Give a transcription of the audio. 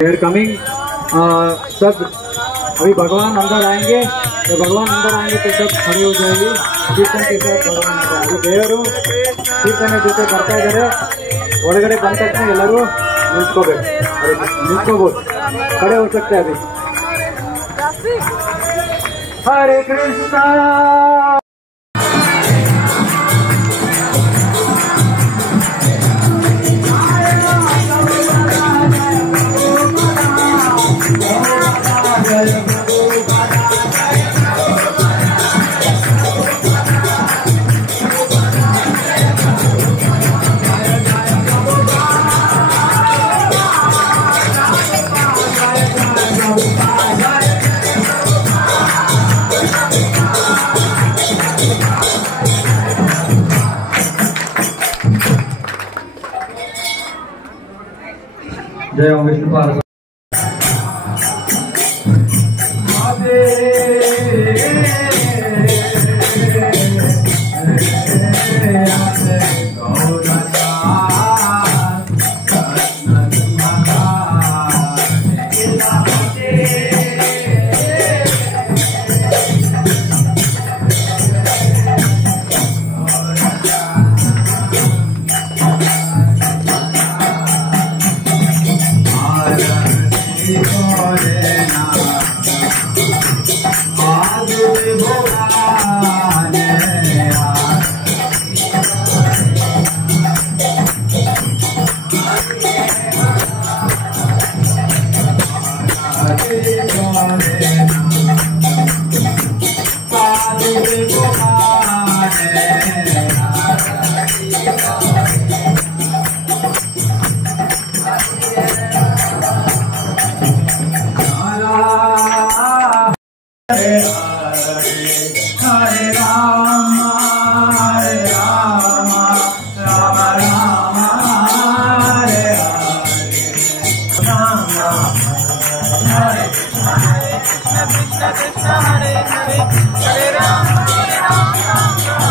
There coming. सब अभी भगवान अंदर आएंगे, तो भगवान अंदर आएंगे तो सब खड़े हो जाएंगे कीर्तन के साथ। भगवान अभी देವರು कीर्तन जೊತೆ ಬರ್ತಾ ಇದ್ದಾರೆ, ಒಳಗಡೆ ಬಂದ ತಕ್ಷಣ ಎಲ್ಲರೂ ನಿಂತ್ಕೋಬೇಕು, ನಿಂತ್ಕೋಬಹುದು, खड़े हो सकते हैं अभी। हरे कृष्णा। जय ओम Vishnupad. Hare Krishna, Hare Hare, Hare Rama, Rama Rama,